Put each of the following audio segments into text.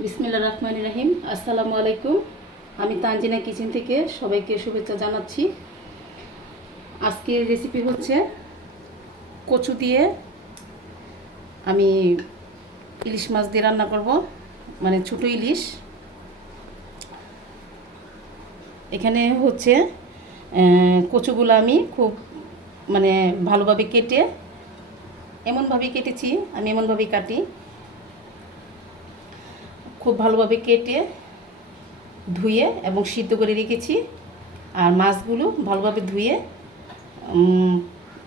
বিসমিল্লা রহমান রাহিম। আসসালামু আলাইকুম। আমি তানজিনা কিচেন থেকে সবাইকে শুভেচ্ছা জানাচ্ছি। আজকের রেসিপি হচ্ছে কচু দিয়ে আমি ইলিশ মাছ দিয়ে রান্না করব মানে ছোটো ইলিশ। এখানে হচ্ছে কচুগুলো আমি খুব মানে ভালোভাবে কেটে, এমনভাবে কেটেছি, আমি এমনভাবেই কাটি। খুব ভালোভাবে কেটে ধুয়ে এবং সিদ্ধ করে রেখেছি। আর মাছগুলো ভালোভাবে ধুয়ে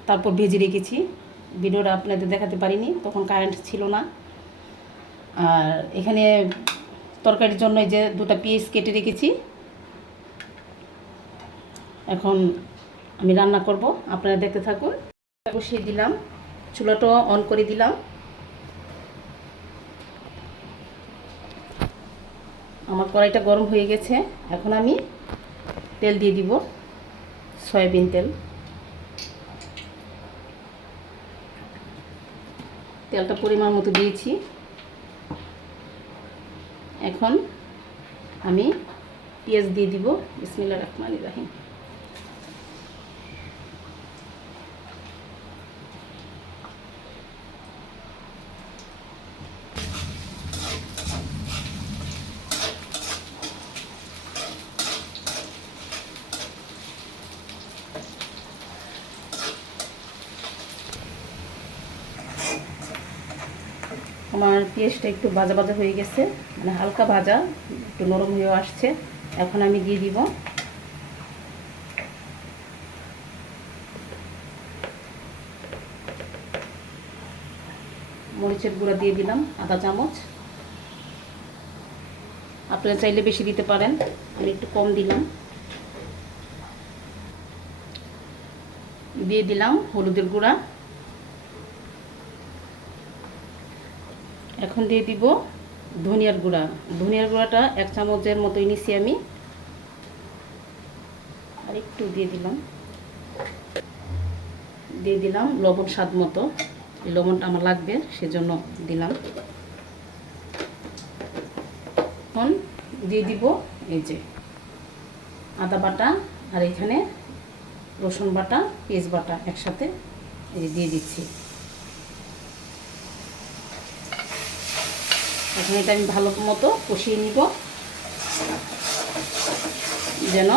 তারপর ভেজে রেখেছি। ভিডিওটা আপনাদের দেখাতে পারিনি, তখন কারেন্ট ছিল না। আর এখানে তরকারির জন্য যে দুটো পিস কেটে রেখেছি। এখন আমি রান্না করব, আপনারা দেখতে থাকুন। বসিয়ে দিলাম, চুলাটা অন করে দিলাম। আমার কড়াইটা গরম হয়ে গেছে। এখন আমি তেল দিয়ে দিব সয়াবিন তেল। তেলটা পরিমাণ মতো দিয়েছি। এখন আমি পেঁয়াজ দিয়ে দিব। বিসমিল্লা রহমান রাহিম। আমার পেঁয়াজটা একটু ভাজা ভাজা হয়ে গেছে মানে হালকা ভাজা, একটু নরম হয়েও আসছে। এখন আমি দিয়ে দিব মরিচের গুঁড়া দিয়ে দিলাম, আধা চামচ। আপনারা চাইলে বেশি দিতে পারেন, আমি একটু কম দিলাম। দিয়ে দিলাম হলুদের গুঁড়া। এখন দিয়ে দিব ধনিয়ার গুঁড়া। ধনিয়ার গুঁড়াটা এক চামচের মতোই নিছি আমি। আর একটু দিয়ে দিলাম। দিয়ে দিলাম লবণ স্বাদ মতো। এই লবণটা আমার লাগবে, সেজন্য দিলাম। এখন দিয়ে দিব এই যে আদা বাটা আর এখানে রসুন বাটা, পেঁয়াজ বাটা একসাথে এই দিয়ে দিচ্ছি। এখন এটা আমি ভালো মতো কষিয়ে নিব। যেন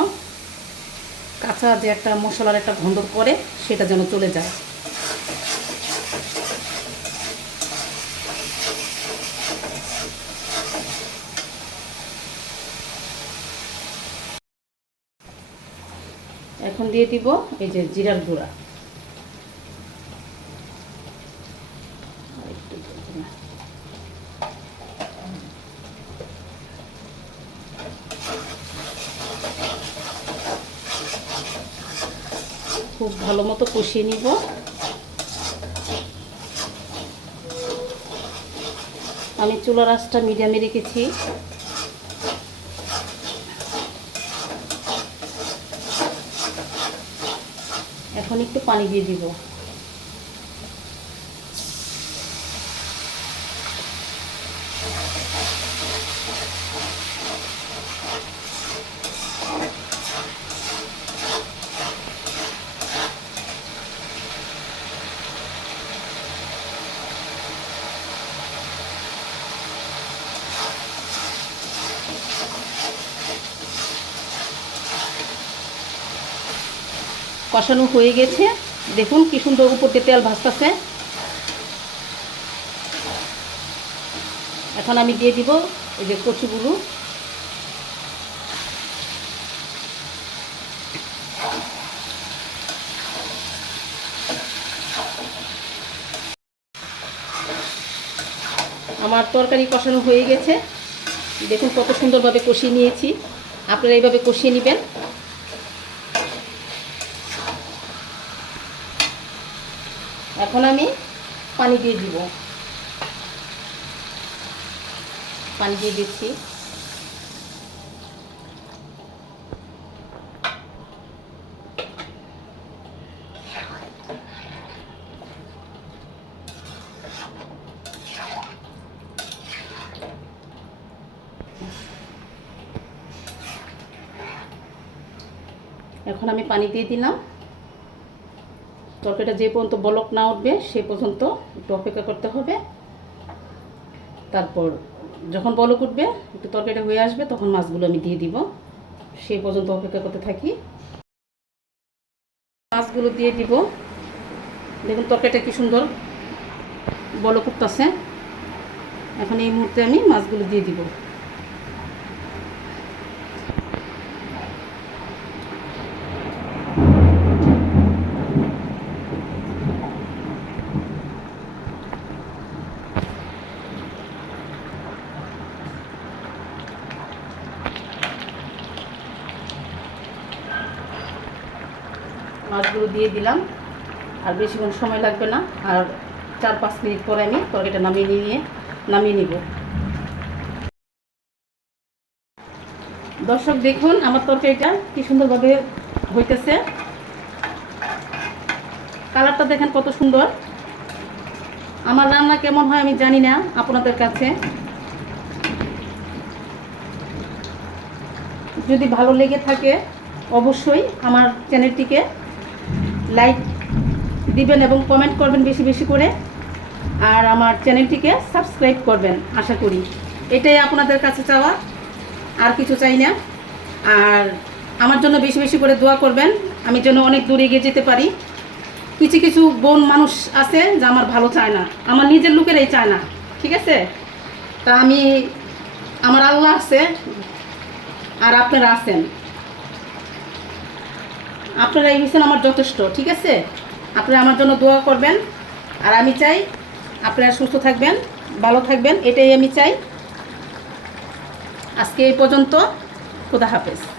কাঁচা যে একটা মশলার একটা গন্ধ করে সেটা যেন চলে যায়। এখন দিয়ে দিব এই যে জিরার গুঁড়া। একটু খুব ভালো মতো কষিয়ে নিব। আমি চুলার আঁচটা মিডিয়ামে রেখেছি। এখন একটু পানি দিয়ে দিব। কষানো হয়ে গেছে। দেখুন কি সুন্দর উপরতে তেল ভাসতেছে এখন আমি দিয়ে দিব এই যে কচুগুলো আমার তরকারি কষানো হয়ে গেছে। দেখুন কত সুন্দরভাবে কষিয়ে নিয়েছি। আপনারা এইভাবে কষিয়ে নেবেন। এখন আমি পানি দিয়ে দিব। পানি দিয়ে দিচ্ছি। এখন আমি পানি দিয়ে দিলাম। তরকারিটা যে পর্যন্ত বলক না উঠবে, সে পর্যন্ত একটু অপেক্ষা করতে হবে। তারপর যখন বলক উঠবে, একটু তরকারিটা হয়ে আসবে, তখন মাছগুলো আমি দিয়ে দিব। সে পর্যন্ত অপেক্ষা করতে থাকি। মাছগুলো দিয়ে দিব। দেখুন তরকারিটা কি সুন্দর বলক উঠতেছে। এখন এই মুহূর্তে আমি মাছগুলো দিয়ে দিব। মাছগুলো দিয়ে দিলাম। আর বেশিক্ষণ সময় লাগবে না। আর চার পাঁচ মিনিট পরে আমি তরকারিটা নামিয়ে নিয়ে নামিয়ে নিব। দর্শক, দেখুন আমার তরকারিটা কি সুন্দরভাবে হইতেছে। কালারটা দেখেন কত সুন্দর। আমার রান্না কেমন হয় আমি জানি না আপনাদের কাছে। যদি ভালো লেগে থাকে, অবশ্যই আমার চ্যানেলটিকে লাইক দিবেন এবং কমেন্ট করবেন বেশি বেশি করে। আর আমার চ্যানেলটিকে সাবস্ক্রাইব করবেন, আশা করি। এটাই আপনাদের কাছে চাওয়া, আর কিছু চাই না। আর আমার জন্য বেশি বেশি করে দোয়া করবেন, আমি যেন অনেক দূরে এগিয়ে যেতে পারি। কিছু কিছু বোন মানুষ আছে যা আমার ভালো চায় না, আমার নিজের লোকেরাই চায় না, ঠিক আছে? তা আমি, আমার আল্লাহ আছে, আর আপনারা আছেন। আপনারা এই মিশন আমার যথেষ্ট, ঠিক আছে? আপনারা আমার জন্য দোয়া করবেন। আর আমি চাই আপনারা সুস্থ থাকবেন, ভালো থাকবেন, এটাই আমি চাই। আজকে এই পর্যন্ত, খুদা হাফেজ।